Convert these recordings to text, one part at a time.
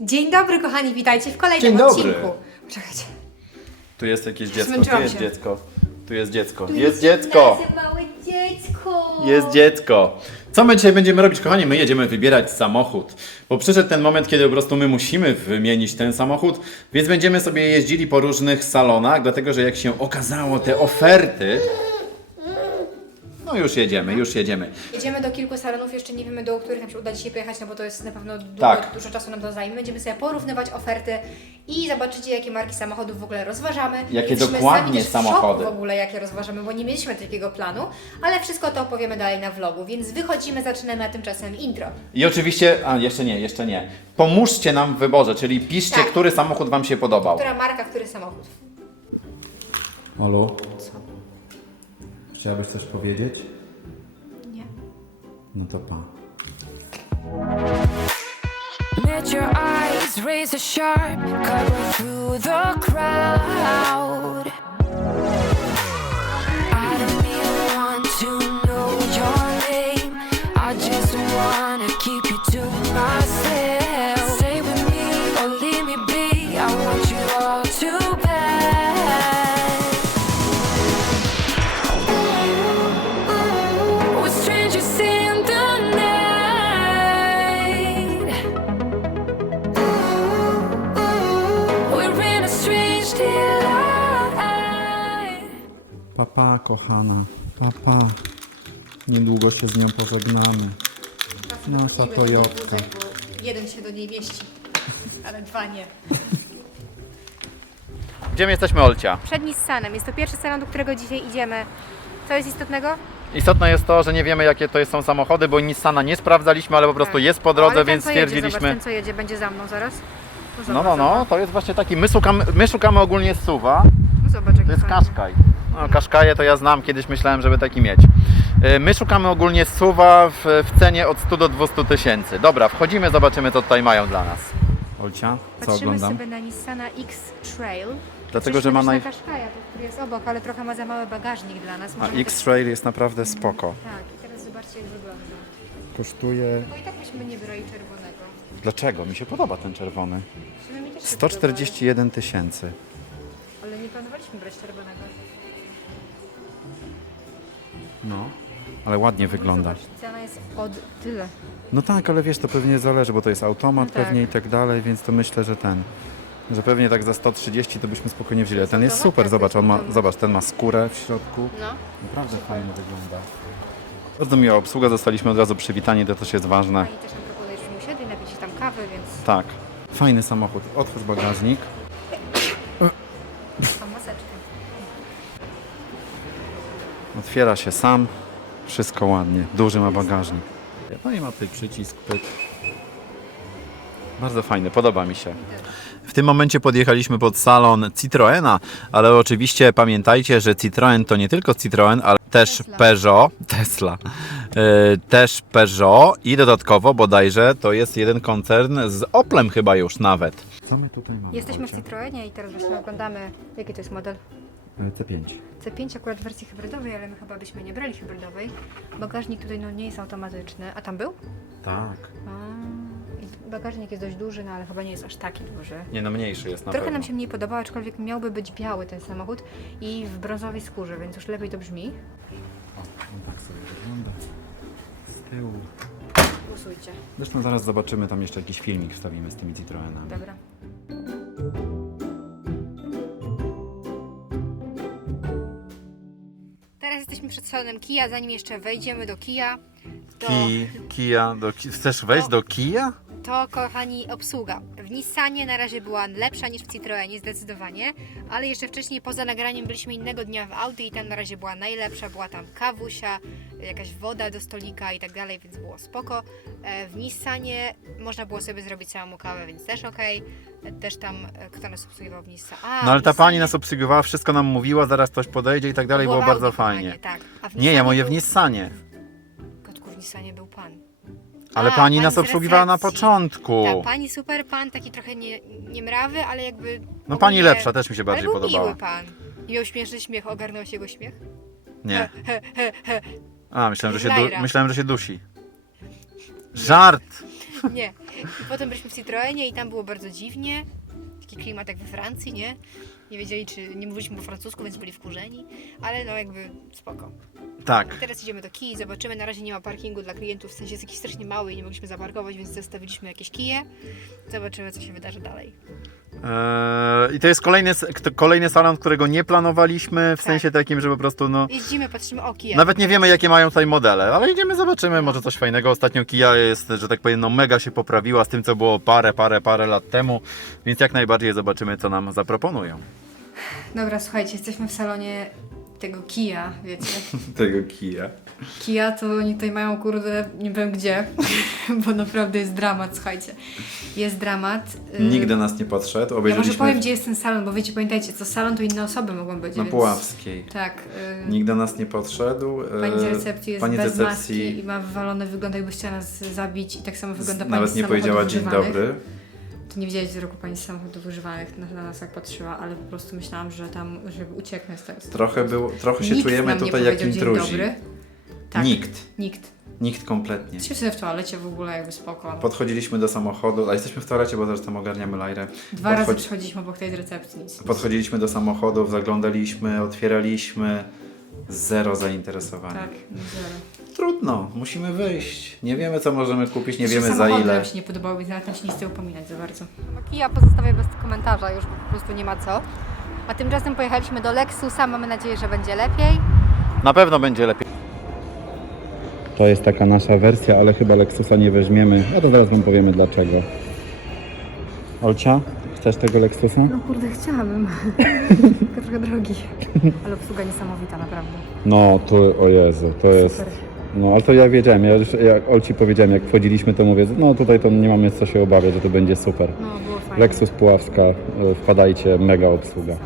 Dzień dobry, kochani, witajcie w kolejnym Dzień dobry. odcinku. Czekajcie. Tu jest jakieś dziecko, tu Zmęczyłam jest się. dziecko, tu jest dziecko, jest dziecko, małe dziecko. jest dziecko. Co my dzisiaj będziemy robić, kochani? My jedziemy wybierać samochód, bo przyszedł ten moment, kiedy po prostu my musimy wymienić ten samochód, więc będziemy sobie jeździli po różnych salonach, dlatego że jak się okazało te oferty, no już jedziemy, już jedziemy. Jedziemy do kilku salonów, jeszcze nie wiemy do których nam się uda dzisiaj pojechać, no bo to jest na pewno długo, Tak. dużo czasu nam to zajmie. Będziemy sobie porównywać oferty i zobaczycie, jakie marki samochodów w ogóle rozważamy. Jakie Jesteśmy dokładnie sami też w samochody. w ogóle, jakie rozważamy, bo nie mieliśmy takiego planu, ale wszystko to opowiemy dalej na vlogu, więc wychodzimy, zaczynamy, a tymczasem intro. I oczywiście, a jeszcze nie, jeszcze nie, pomóżcie nam w wyborze, czyli piszcie, Tak. który samochód Wam się podobał. Która marka, który samochód? Olu, Co? Chciałabyś coś powiedzieć? Nie. No to pa. Let your eyes razor sharp, cut through the crowd. Papa, kochana, papa. Niedługo się z nią pożegnamy. Nasza Toyotka. bo jeden się do niej mieści, ale dwa nie. Gdzie my jesteśmy, Olcia? Przed Nissanem. Jest to pierwszy salon, do którego dzisiaj idziemy. Co jest istotnego? Istotne jest to, że nie wiemy jakie to są samochody, bo Nissana nie sprawdzaliśmy, ale po prostu Tak. jest po drodze, ale ten, więc co jedzie, Zobacz, stwierdziliśmy... ten co jedzie będzie za mną zaraz. No, No, zobacz, no, no, zobacz. to jest właśnie taki, my szukamy, my szukamy ogólnie suwa, No, zobacz to jest kaszkaj. No, kaszkaje to ja znam, kiedyś myślałem, żeby taki mieć. Y, My szukamy ogólnie suwa w, w cenie od 100 do 200 tysięcy. Dobra, wchodzimy, zobaczymy co tutaj mają dla nas. Olcia, co Patrzymy oglądam? sobie na Nissana X-Trail. Dlatego, że ma naj... to, który jest obok, ale trochę ma za mały bagażnik dla nas. A Możemy X-Trail jest naprawdę spoko. też- Tak, i teraz zobaczcie jak wygląda. Kosztuje... Bo i tak byśmy nie brali czerwonego. Dlaczego? Mi się podoba ten czerwony. W sumie mi też się 141 tysięcy. podobało, Ale nie planowaliśmy brać czerwonego. No, ale ładnie wygląda. Zobacz, cena jest od tyle. No tak, ale wiesz, to pewnie zależy, bo to jest automat No tak. pewnie i tak dalej, więc to myślę, że ten, że pewnie tak za 130 to byśmy spokojnie wzięli. A Ten jest automat? super, Tak, zobacz, on ma, zobacz, ten ma skórę w środku. No. Naprawdę fajnie wygląda. Bardzo miła obsługa, zostaliśmy od razu przywitani, to też jest ważne. Pani też nam proponuje, żebyśmy usiedli, napić się tam kawy, więc Tak. Fajny samochód. Otwórz bagażnik. Otwiera się sam. Wszystko ładnie. Duży ma bagażnik. No i ma tutaj przycisk, pyk. Bardzo fajny, podoba mi się. W tym momencie podjechaliśmy pod salon Citroena, ale oczywiście pamiętajcie, że Citroen to nie tylko Citroen, ale też Tesla. Peugeot, Tesla, e, też Peugeot i dodatkowo bodajże to jest jeden koncern z Oplem chyba już nawet. Co my tutaj mamy? Jesteśmy w Citroenie i teraz właśnie oglądamy, jaki to jest model. C5. C5 akurat w wersji hybrydowej, ale my chyba byśmy nie brali hybrydowej. Bagażnik tutaj no nie jest automatyczny. A tam był? Tak. A, bagażnik jest dość duży, no ale chyba nie jest aż taki duży. Nie no, mniejszy jest na Trochę pewno. nam się mniej podobał, aczkolwiek miałby być biały ten samochód i w brązowej skórze, więc już lepiej to brzmi. O, on tak sobie wygląda. Z tyłu. Głosujcie. Zresztą zaraz zobaczymy, tam jeszcze jakiś filmik wstawimy z tymi Citroenami. Dobra. Teraz jesteśmy przed salonem Kia, zanim jeszcze wejdziemy do Kia, to, Ki, Kia, do, Ki- chcesz wejść do Kia? to kochani obsługa. W Nissanie na razie była lepsza niż w Citroenie, zdecydowanie, ale jeszcze wcześniej poza nagraniem byliśmy innego dnia w Audi i tam na razie była najlepsza, była tam kawusia, jakaś woda do stolika i tak dalej, więc było spoko. E, W Nissanie można było sobie zrobić samemu kawę, więc też okej. Też tam, e, kto nas obsługiwał w Nissa? A, No ale ta pani Nissanie- nas obsługiwała, wszystko nam mówiła, zaraz ktoś podejdzie i tak dalej, było w bardzo fajnie. Tak. Nie, ja Nissanie moje w Nissanie. Kotku, w Nissanie był pan. Ale A, pani pani nas obsługiwała na początku. Tak, pani super pan, taki trochę nie, niemrawy, ale jakby... No pani ogólnie- lepsza, też mi się Ale bardziej był podobała. miły pan. I miał śmieszny śmiech, ogarnął się jego śmiech? Nie. He, he, he. A, myślałem, że się, du- Lajra. myślałem, że się dusi. Żart! Nie. I potem byliśmy w Citroenie i tam było bardzo dziwnie. Taki klimat jak we Francji, nie? Nie wiedzieli, czy nie mówiliśmy po francusku, więc byli wkurzeni. Ale no jakby spoko. Tak. Teraz idziemy do kij, zobaczymy. Na razie nie ma parkingu dla klientów, w sensie jest jakiś strasznie mały i nie mogliśmy zaparkować, więc zostawiliśmy jakieś kije. Zobaczymy, co się wydarzy dalej. Eee, I to jest kolejny, kolejny salon, którego nie planowaliśmy, w Tak. sensie takim, że po prostu no... Jeździmy, patrzymy o kije. Nawet nie wiemy, jakie mają tutaj modele, ale idziemy, zobaczymy, może coś fajnego. Ostatnio Kia jest, że tak powiem, no mega się poprawiła z tym, co było parę, parę, parę lat temu, więc jak najbardziej zobaczymy, co nam zaproponują. Dobra, słuchajcie, jesteśmy w salonie tego kija, wiecie. Tego Kia. Kia to oni tutaj mają, kurde, nie wiem gdzie, bo naprawdę jest dramat, słuchajcie. Jest dramat. Y, Nigdy nas nie podszedł, Ja obejrzeliśmy może powiem, gdzie jest ten salon, bo wiecie, pamiętajcie, co salon to inne osoby mogą być. na więc... Puławskiej. Tak. y, Nigdy nas nie podszedł. Pani z recepcji jest pani z bez recepcji maski i ma wywalony wygląd, jakby chciała nas zabić i tak samo wygląda pani nawet z nie powiedziała dzień dobry. Nie widziałeś wzroku pani z samochodów używanych, na, na nas jak patrzyła, ale po prostu myślałam, że tam, żeby ucieknę z tego. Trochę, był, trochę się Nikt czujemy nam nie tutaj jak powiedział dzień intruzi. dobry. Tak, Nikt. Nikt. Nikt kompletnie. Jesteśmy sobie w toalecie w ogóle, jakby spoko. Podchodziliśmy do samochodu, a jesteśmy w toalecie, bo też tam ogarniamy lajrę. Dwa razy podchodzi- przychodziliśmy obok tej recepcji, nic. Podchodziliśmy do samochodów, zaglądaliśmy, otwieraliśmy. Zero zainteresowania. Tak, zero. Trudno, musimy wyjść. Nie wiemy, co możemy kupić, nie wiemy za samochody ile. nam się nie podobały, więc nawet nam się nie chce upominać za bardzo. Kia pozostawię bez komentarza, już po prostu nie ma co. A tymczasem pojechaliśmy do Lexusa, mamy nadzieję, że będzie lepiej. Na pewno będzie lepiej. To jest taka nasza wersja, ale chyba Lexusa nie weźmiemy. A to zaraz Wam powiemy dlaczego. Olcia, chcesz tego Lexusa? No kurde, chciałabym. Tylko trochę drogi. Ale obsługa niesamowita, naprawdę. No, to o Jezu, to jest. Super. No, ale to ja wiedziałem, ja już jak Olci powiedziałem, jak wchodziliśmy, to mówię, no tutaj to nie mamy co się obawiać, że to będzie super. No, było fajnie. Lexus Puławska, e, wpadajcie, mega obsługa.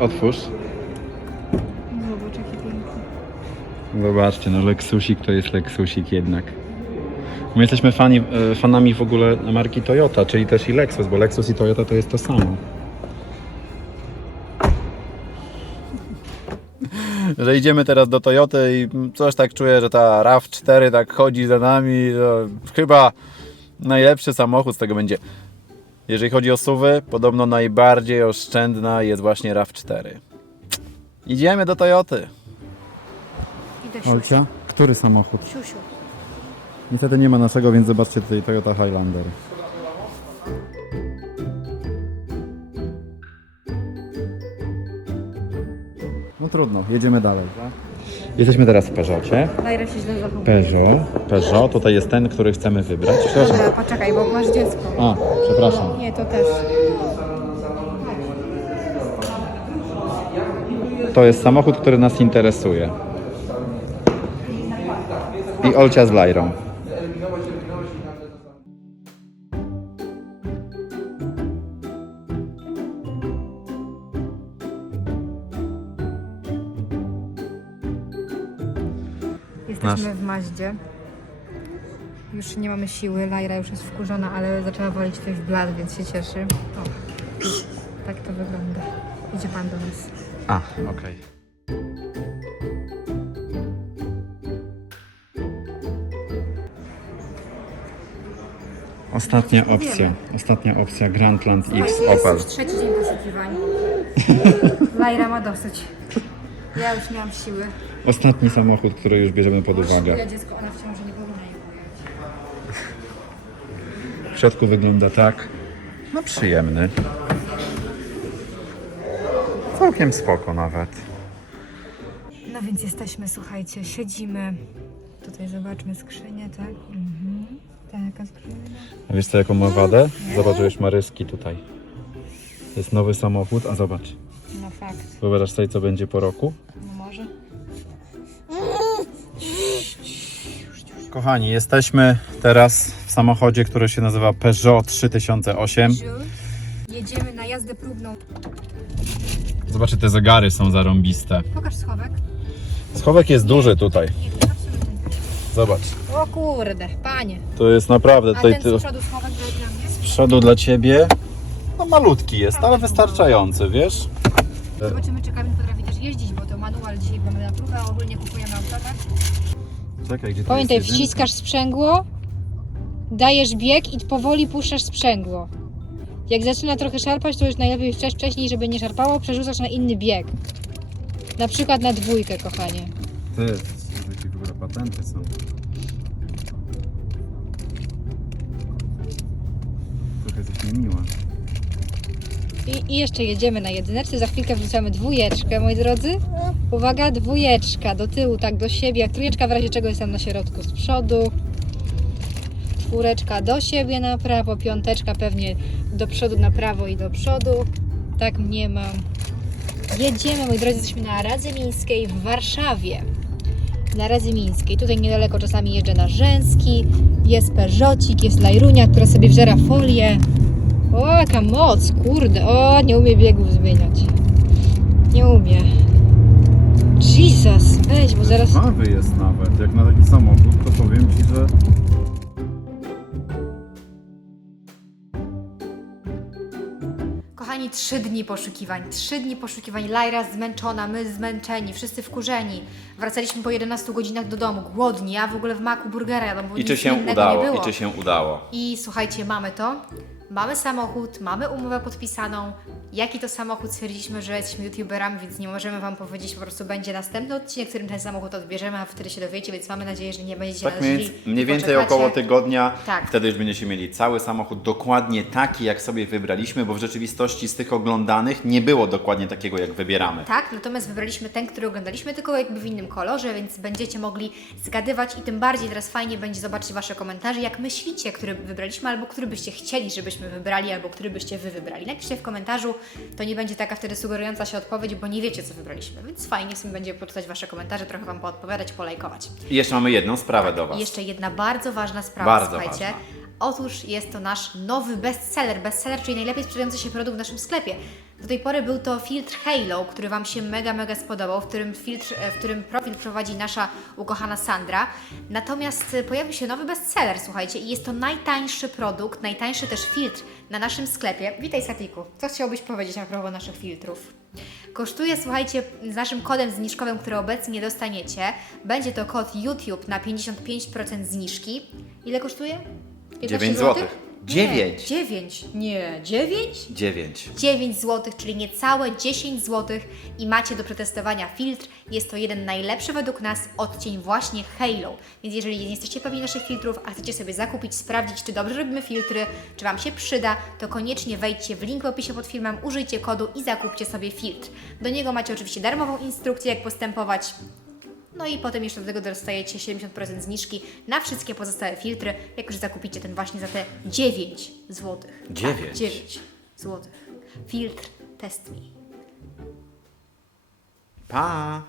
Otwórz. Zobacz, jaki piękny. Zobaczcie, no Lexusik to jest Lexusik jednak. My jesteśmy fani, e, fanami w ogóle marki Toyota, czyli też i Lexus, bo Lexus i Toyota to jest to samo. Że idziemy teraz do Toyoty i coś tak czuję, że ta RAV4 tak chodzi za nami. To chyba najlepszy samochód z tego będzie. Jeżeli chodzi o suwy, podobno najbardziej oszczędna jest właśnie RAV4. Idziemy do Toyoty. Idę siusiu. Olcia, który samochód? Siusiu. Niestety nie ma naszego, więc zobaczcie tutaj Toyota Highlander. No trudno, jedziemy dalej. Jesteśmy teraz w Peugeotie. Najra się źle zachowuje. Peugeot. Peugeot, tutaj jest ten, który chcemy wybrać. Przepraszam. Dobra, poczekaj, bo masz dziecko. A, przepraszam. Nie, to też. To jest samochód, który nas interesuje. I Olcia z Lajrą. Jesteśmy w Maździe. Już nie mamy siły, Lajra już jest wkurzona, ale zaczęła wolić coś w blat, więc się cieszy. O, tak to wygląda. Idzie pan do nas. A, okej. Ostatnia opcja. Ostatnia opcja Grandland X Opel. już trzeci dzień poszukiwań. Lajra ma dosyć. Ja już nie mam siły. Ostatni samochód, który już bierzemy pod uwagę. Ja dziecko, ona w ciąży nie powinna jej. W środku wygląda tak. No przyjemny. Całkiem spoko nawet. No więc jesteśmy, słuchajcie, siedzimy. Tutaj zobaczmy skrzynię, tak? Mhm. Taka skrzynia. A wiesz co jaką ma wadę? Zobacz, że już ma ryski tutaj. To jest nowy samochód, a zobacz. No fakt, Wyobrażasz sobie co będzie po roku? no Kochani, jesteśmy teraz w samochodzie, który się nazywa Peugeot 3008. Jedziemy na jazdę próbną. Zobaczcie, te zegary są zarąbiste. Pokaż schowek. Schowek jest duży tutaj. Zobacz. O kurde, panie. To jest naprawdę A tutaj ten z przodu schowek dla mnie? z przodu dla ciebie. No malutki jest, ale wystarczający, wiesz? Zobaczymy, czy Kamil potrafi też jeździć, bo to manual dzisiaj mamy na próbę, a ogólnie kupujemy auto, tak? Czekaj, gdzie tu Pamiętaj, jest jedynka? wciskasz sprzęgło, dajesz bieg i powoli puszczasz sprzęgło. Jak zaczyna trochę szarpać, to już najlepiej wcześ- wcześniej, żeby nie szarpało, przerzucasz na inny bieg. Na przykład na dwójkę, kochanie. Ty, w ogóle patenty są. Trochę jesteś niemiła. I, I jeszcze jedziemy na jedyneczce, za chwilkę wrzucamy dwójeczkę, moi drodzy. Uwaga, dwójeczka do tyłu, tak do siebie, jak trójeczka w razie czego jest tam na środku z przodu. Czwóreczka do siebie na prawo, piąteczka pewnie do przodu na prawo i do przodu. Tak nie mam. Jedziemy, moi drodzy, jesteśmy na Radze Mińskiej w Warszawie. Na Radze Mińskiej. Tutaj niedaleko czasami jeżdżę na Rzęski. Jest Peugeotik, jest Lajrunia, która sobie wżera folię. O, jaka moc, kurde. O, nie umie biegów zmieniać. Nie umie. Jesus, weź, bo zaraz... Mawy jest nawet. Jak na taki samochód, to powiem ci, że Kochani, trzy dni poszukiwań, trzy dni poszukiwań. Lajra zmęczona, my zmęczeni, wszyscy wkurzeni. Wracaliśmy po 11 godzinach do domu, głodni, ja w ogóle w maku burgera bo I czy nic się innego nie udało? było. I czy się udało? I słuchajcie, mamy to. Mamy samochód, mamy umowę podpisaną. Jaki to samochód? Stwierdziliśmy, że jesteśmy youtuberami, więc nie możemy Wam powiedzieć. Po prostu będzie następny odcinek, w którym ten samochód odbierzemy, a wtedy się dowiecie, więc mamy nadzieję, że nie będziecie Tak nas mniej, źli więcej- i mniej więcej poczekacie. około tygodnia. Tak. Wtedy już będziecie mieli cały samochód dokładnie taki, jak sobie wybraliśmy, bo w rzeczywistości z tych oglądanych nie było dokładnie takiego, jak wybieramy. Tak, natomiast wybraliśmy ten, który oglądaliśmy, tylko jakby w innym kolorze, więc będziecie mogli zgadywać i tym bardziej teraz fajnie będzie zobaczyć Wasze komentarze, jak myślicie, który wybraliśmy, albo który byście chcieli, żebyśmy wybrali, albo który byście Wy wybrali. Napiszcie w komentarzu, to nie będzie taka wtedy sugerująca się odpowiedź, bo nie wiecie, co wybraliśmy, więc fajnie sobie będzie poczytać Wasze komentarze, trochę Wam poodpowiadać, polajkować. I jeszcze mamy jedną sprawę do Was. Jeszcze jedna bardzo ważna sprawa, Bardzo słuchajcie. ważna. Otóż jest to nasz nowy bestseller. Bestseller, czyli najlepiej sprzedający się produkt w naszym sklepie. Do tej pory był to filtr Halo, który Wam się mega, mega spodobał, w którym, filtr, e, w którym profil prowadzi nasza ukochana Sandra. Natomiast e, pojawił się nowy bestseller, słuchajcie, i jest to najtańszy produkt, najtańszy też filtr na naszym sklepie. Witaj, Satiku. Co chciałbyś powiedzieć a propos naszych filtrów? Kosztuje, słuchajcie, z naszym kodem zniżkowym, który obecnie dostaniecie. Będzie to kod YouTube na 55% zniżki. Ile kosztuje? 15 9 złotych? złotych. Nie, 9. 9. Nie, 9? 9. 9 zł, czyli niecałe 10 zł i macie do przetestowania filtr. Jest to jeden najlepszy według nas odcień właśnie Halo. Więc jeżeli nie jesteście pewni naszych filtrów, a chcecie sobie zakupić, sprawdzić, czy dobrze robimy filtry, czy Wam się przyda, to koniecznie wejdźcie w link w opisie pod filmem, użyjcie kodu i zakupcie sobie filtr. Do niego macie oczywiście darmową instrukcję, jak postępować. No i potem jeszcze do tego dostajecie 70% zniżki na wszystkie pozostałe filtry, jak już zakupicie ten właśnie za te 9 zł. 9. Tak, 9 zł. Filtr Test Me. Pa!